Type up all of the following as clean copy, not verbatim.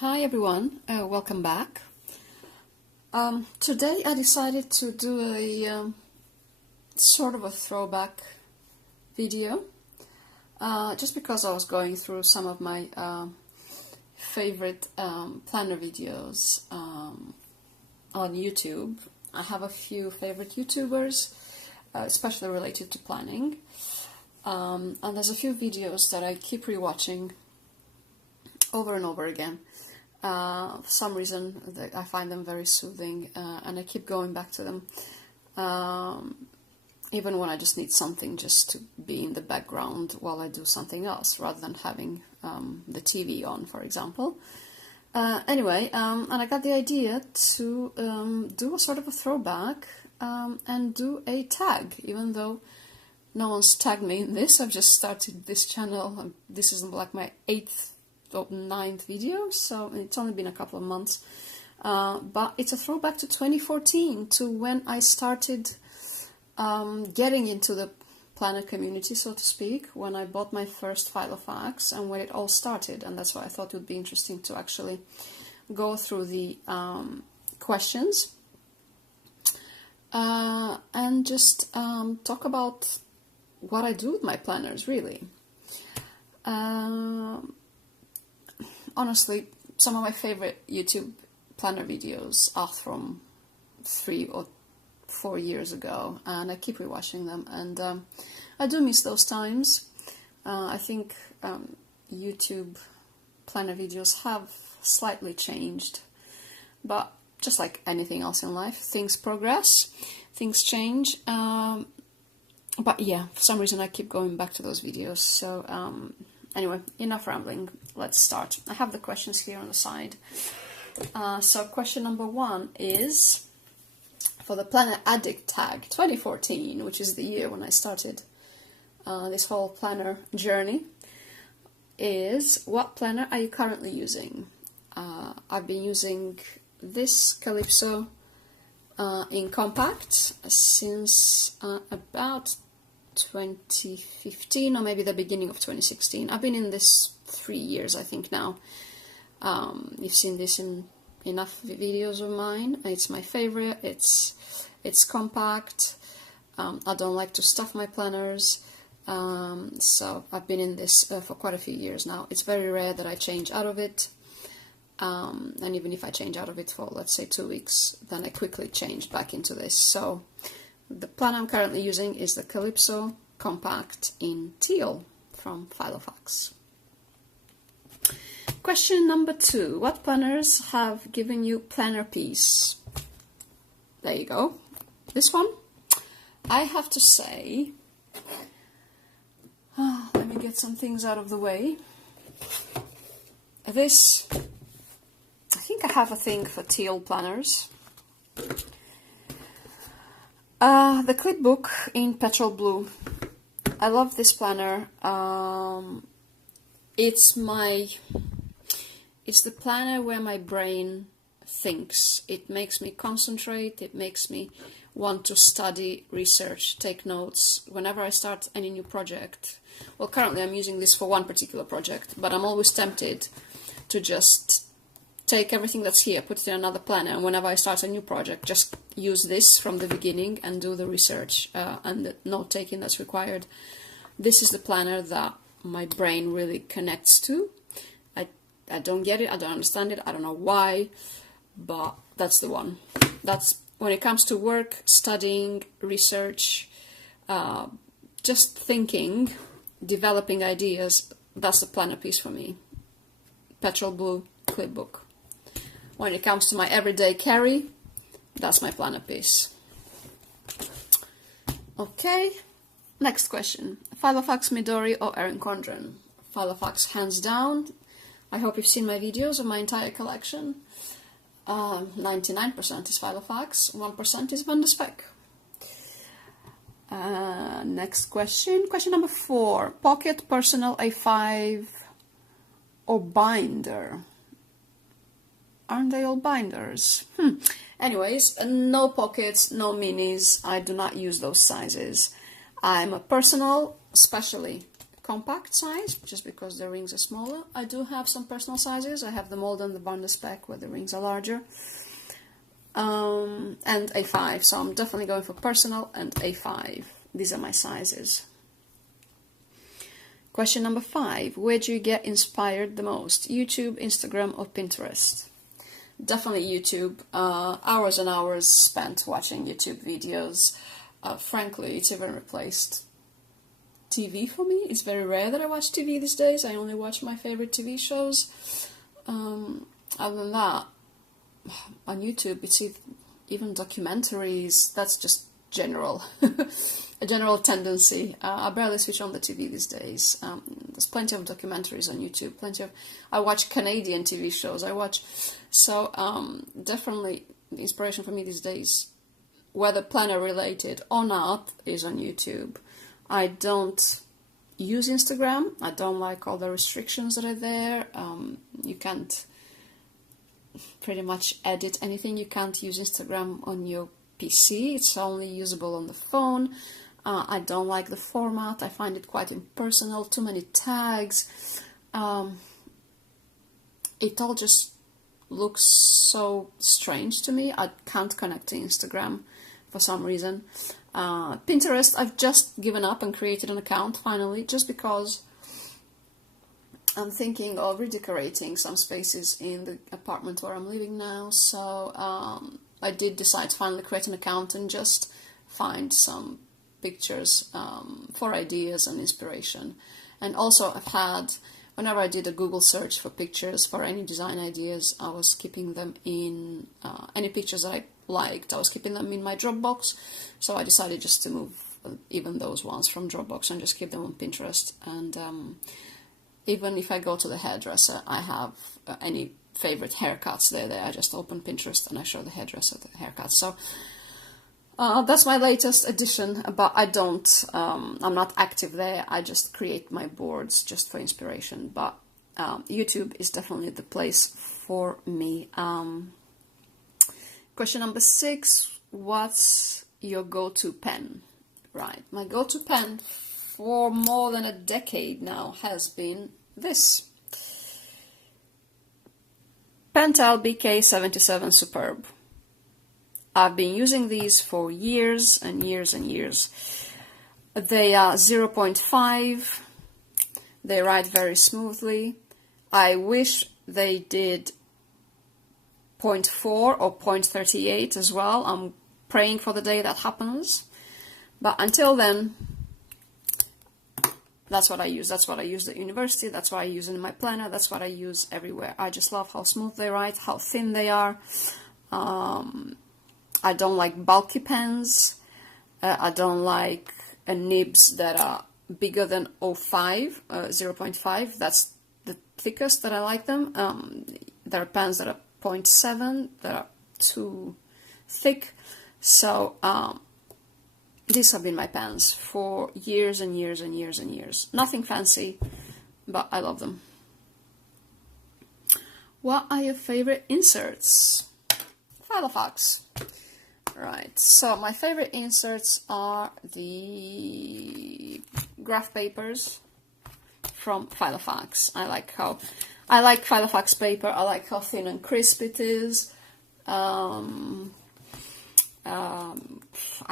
Hi everyone, welcome back. Today I decided to do a sort of a throwback video, just because I was going through some of my favorite planner videos on YouTube. I have a few favorite YouTubers, especially related to planning, and there's a few videos that I keep rewatching over and over again. For some reason I find them very soothing, and I keep going back to them, even when I just need something just to be in the background while I do something else, rather than having the TV on, for example. Anyway, and I got the idea to do a sort of a throwback and do a tag, even though no one's tagged me in this. I've just started this channel. This is like my 8th or 9th video, so it's only been a couple of months, but it's a throwback to 2014, to when I started getting into the planner community, so to speak, when I bought my first Filofax and when it all started. And that's why I thought it would be interesting to actually go through the questions and just talk about what I do with my planners, really. Honestly, some of my favorite YouTube planner videos are from 3 or 4 years ago, and I keep rewatching them, and I do miss those times. I think YouTube planner videos have slightly changed, but just like anything else in life, things progress, things change, but yeah, for some reason I keep going back to those videos. So anyway, enough rambling, let's start. I have the questions here on the side. So question number 1 is, for the Planner Addict tag 2014, which is the year when I started this whole planner journey, is, what planner are you currently using? I've been using this Calypso in compact since about 2015, or maybe the beginning of 2016. I've been in this 3 years, I think, now. You've seen this in enough videos of mine. It's my favorite. It's compact. I don't like to stuff my planners, so I've been in this for quite a few years now. It's very rare that I change out of it, and even if I change out of it for, let's say, 2 weeks, then I quickly change back into this. So the plan I'm currently using is the Calypso Compact in teal from Filofax. Question number 2. What planners have given you planner peace? There you go. This one. I have to say, let me get some things out of the way. This, I think I have a thing for teal planners. The Clipbook in petrol blue. I love this planner. It's the planner where my brain thinks. It makes me concentrate. It makes me want to study, research, take notes whenever I start any new project. Well, currently I'm using this for one particular project, but I'm always tempted to just take everything that's here, put it in another planner, and whenever I start a new project, just use this from the beginning and do the research and the note-taking that's required. This is the planner that my brain really connects to. I don't get it, I don't understand it, I don't know why, but that's the one. That's when it comes to work, studying, research, just thinking, developing ideas, that's the planner piece for me. Petrol blue Clipbook. When it comes to my everyday carry, that's my planner piece. Okay, next question. Filofax, Midori, or Erin Condren? Filofax, hands down. I hope you've seen my videos of my entire collection. 99% is Filofax, 1% is Spec. Next question. Question number 4. Pocket, Personal, A5, or binder? Aren't they all binders? Anyways, no pockets, no minis. I do not use those sizes. I'm a personal, especially compact size, just because the rings are smaller. I do have some personal sizes. I have the mold and the Barnes spec where the rings are larger. And A5, so I'm definitely going for personal and A5. These are my sizes. Question number 5. Where do you get inspired the most? YouTube, Instagram, or Pinterest? Definitely YouTube. Hours and hours spent watching YouTube videos. Frankly, it's even replaced TV for me. It's very rare that I watch TV these days. I only watch my favorite TV shows. Other than that, on YouTube, it's even documentaries. That's just general, a general tendency. I barely switch on the TV these days. There's plenty of documentaries on YouTube. I watch Canadian TV shows. Definitely the inspiration for me these days, whether planner related or not, is on YouTube. I don't use Instagram. I don't like all the restrictions that are there. You can't pretty much edit anything. You can't use Instagram on your PC. It's only usable on the phone. I don't like the format. I find it quite impersonal. Too many tags. It all just looks so strange to me. I can't connect to Instagram for some reason. Pinterest, I've just given up and created an account finally, just because I'm thinking of redecorating some spaces in the apartment where I'm living now. So I did decide to finally create an account and just find some pictures for ideas and inspiration. And also I've had, whenever I did a Google search for pictures for any design ideas, I was keeping them in, any pictures that I liked, I was keeping them in my Dropbox. So I decided just to move even those ones from Dropbox and just keep them on Pinterest. And even if I go to the hairdresser, I have any favorite haircuts there. I just open Pinterest and I show the hairdresser the haircuts. So that's my latest addition, but I don't, I'm not active there. I just create my boards just for inspiration. But YouTube is definitely the place for me. Question number 6, what's your go-to pen? Right, my go-to pen for more than a decade now has been this. Pentel BK77 Superb. I've been using these for years and years and years. They are 0.5. They write very smoothly. I wish they did 0.4 or 0.38 as well. I'm praying for the day that happens. But until then, that's what I use. That's what I use at university. That's what I use in my planner. That's what I use everywhere. I just love how smooth they write, how thin they are. I don't like bulky pens. I don't like nibs that are bigger than 0.5. That's the thickest that I like them. There are pens that are 0.7 that are too thick. So these have been my pens for years and years and years and years. Nothing fancy, but I love them. What are your favorite inserts? Filofax. Right, so my favorite inserts are the graph papers from Filofax. I like Filofax paper. I like how thin and crisp it is. I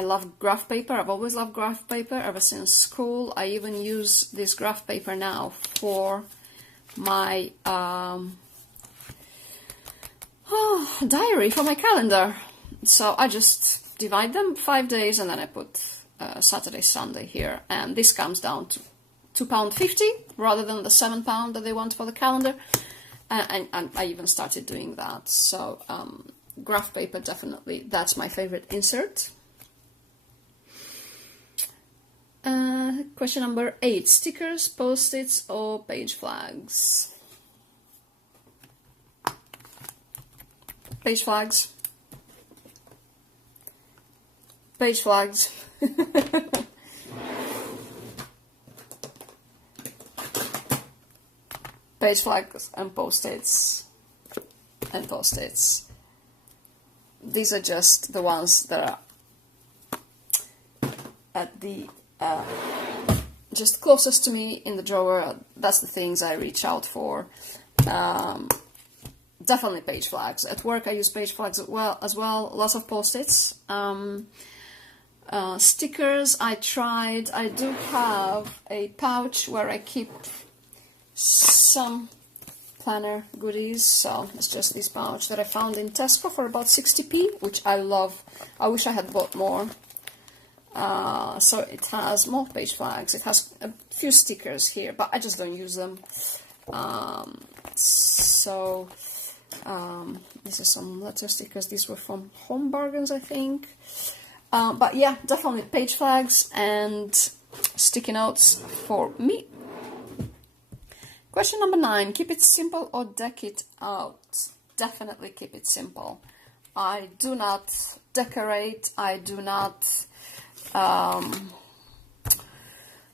love graph paper. I've always loved graph paper ever since school. I even use this graph paper now for my diary, for my calendar. So I just divide them 5 days and then I put Saturday, Sunday here. And this comes down to £2.50 rather than the £7 that they want for the calendar. And I even started doing that. So graph paper, definitely, that's my favorite insert. Question number 8, stickers, post-its or page flags? Page flags. Page flags. Page flags and post-its. And post-its. These are just the ones that are at the just closest to me in the drawer, that's the things I reach out for. Definitely page flags. At work I use page flags as well. Lots of post-its. Stickers I tried. I do have a pouch where I keep some planner goodies, so it's just this pouch that I found in Tesco for about 60p, which I love. I wish I had bought more. So it has more page flags, it has a few stickers here, but I just don't use them. This is some letter stickers. These were from Home Bargains, I think. But yeah, definitely page flags and sticky notes for me. Question number 9, keep it simple or deck it out? Definitely keep it simple. I do not decorate, I do not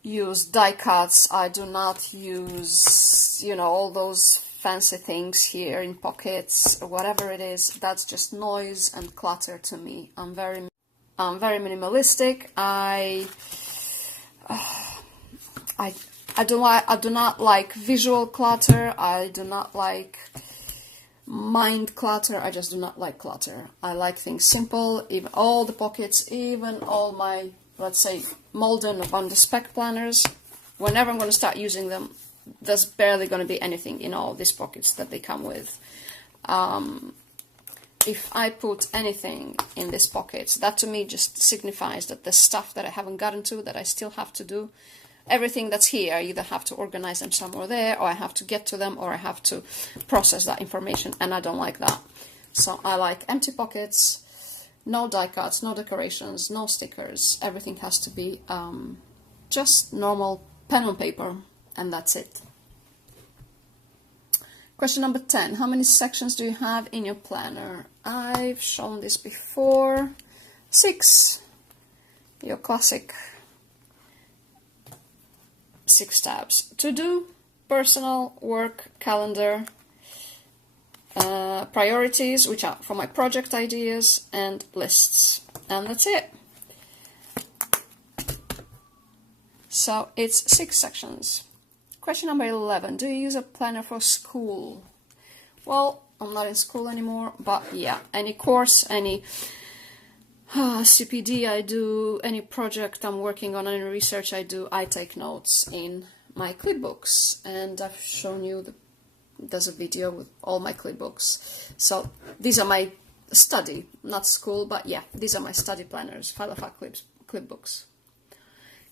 use die cuts, I do not use, you know, all those fancy things here in pockets or whatever it is. That's just noise and clutter to me. I'm very minimalistic. I do not like visual clutter. I do not like mind clutter. I just do not like clutter. I like things simple. Even all the pockets, even all my, let's say, Malden or Van de Spec planners, whenever I'm going to start using them, there's barely going to be anything in all these pockets that they come with. If I put anything in these pockets, that to me just signifies that there's stuff that I haven't gotten to, that I still have to do. Everything that's here, I either have to organize them somewhere there, or I have to get to them, or I have to process that information, and I don't like that. So I like empty pockets, no die cuts, no decorations, no stickers. Everything has to be just normal pen and paper, and that's it. Question number 10. How many sections do you have in your planner? I've shown this before. 6. Your classic 6 tabs. To do, personal, work, calendar, priorities, which are for my project ideas, and lists. And that's it. So it's 6 sections. Question number 11. Do you use a planner for school? Well, I'm not in school anymore, but yeah, any course, any CPD I do, any project I'm working on, any research I do, I take notes in my clipbooks. And I've shown you, there's a video with all my clipbooks. So these are my study, not school, but yeah, these are my study planners, Filofax clipbooks.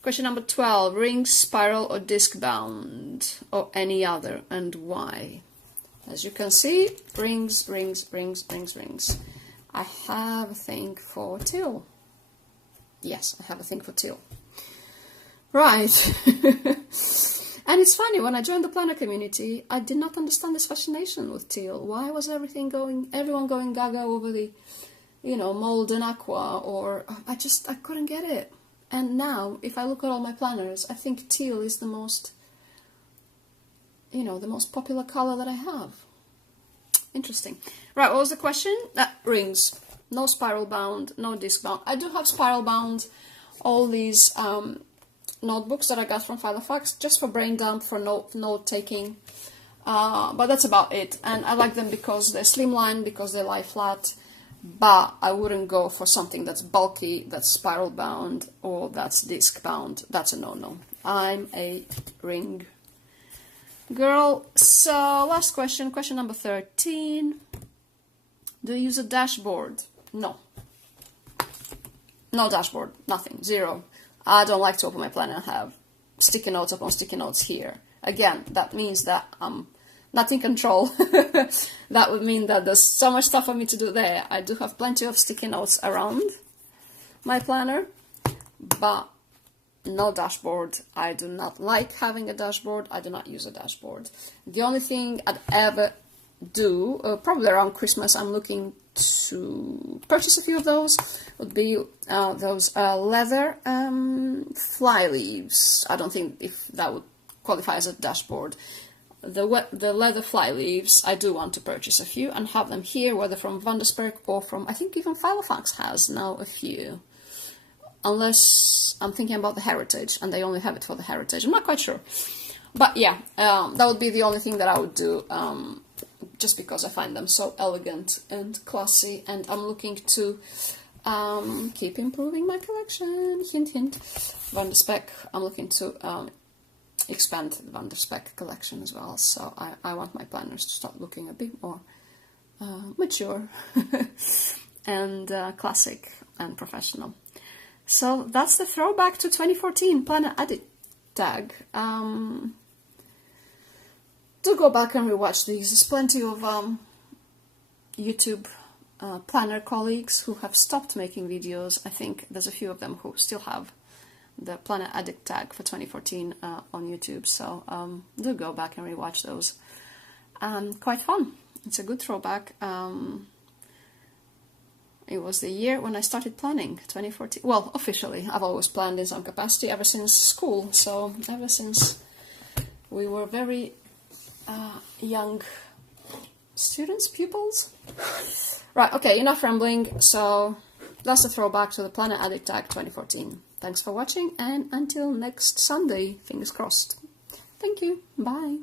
Question number 12, rings, spiral or disc bound, or any other, and why? As you can see, rings, rings, rings, rings, rings. I have a thing for teal. Yes, I have a thing for teal. Right. And it's funny, when I joined the planner community, I did not understand this fascination with teal. Why was everyone going gaga over the, you know, mold and aqua, or I couldn't get it. And now, if I look at all my planners, I think teal is the most, you know, the most popular color that I have. Interesting. Right, what was the question? Rings. No spiral bound, no disc bound. I do have spiral bound, all these notebooks that I got from Filofax, just for brain dump, for note taking. But that's about it. And I like them because they're slimline, because they lie flat. But I wouldn't go for something that's bulky, that's spiral bound, or that's disc bound. That's a no-no. I'm a ring girl. So last question, question number 13. Do you use a dashboard? No. No dashboard, nothing, 0. I don't like to open my planner and have sticky notes upon sticky notes here. Again, that means that I'm not in control. That would mean that there's so much stuff for me to do there. I do have plenty of sticky notes around my planner, but no dashboard. I do not like having a dashboard. I do not use a dashboard. The only thing I'd ever do, probably around Christmas, I'm looking to purchase a few of those, would be those leather fly leaves. I don't think if that would qualify as a dashboard. The leather fly leaves, I do want to purchase a few and have them here, whether from Van de Spek or from, I think even Filofax has now a few. unless I'm thinking about the heritage and they only have it for the heritage. I'm not quite sure. But yeah, that would be the only thing that I would do, just because I find them so elegant and classy, and I'm looking to keep improving my collection. Hint, hint. Van der Spek, I'm looking to expand the Van der Spek collection as well, so I want my planners to start looking a bit more mature and classic and professional. So that's the throwback to 2014 Planner Addict tag. Do go back and rewatch these. There's plenty of YouTube planner colleagues who have stopped making videos. I think there's a few of them who still have the Planner Addict tag for 2014 on YouTube, so do go back and rewatch those. Quite fun. It's a good throwback. It was the year when I started planning, 2014. Well, officially, I've always planned in some capacity ever since school, so ever since we were very young students, pupils. Right, okay, enough rambling. So that's a throwback to the Planner Addict tag 2014. Thanks for watching, and until next Sunday, fingers crossed. Thank you, bye.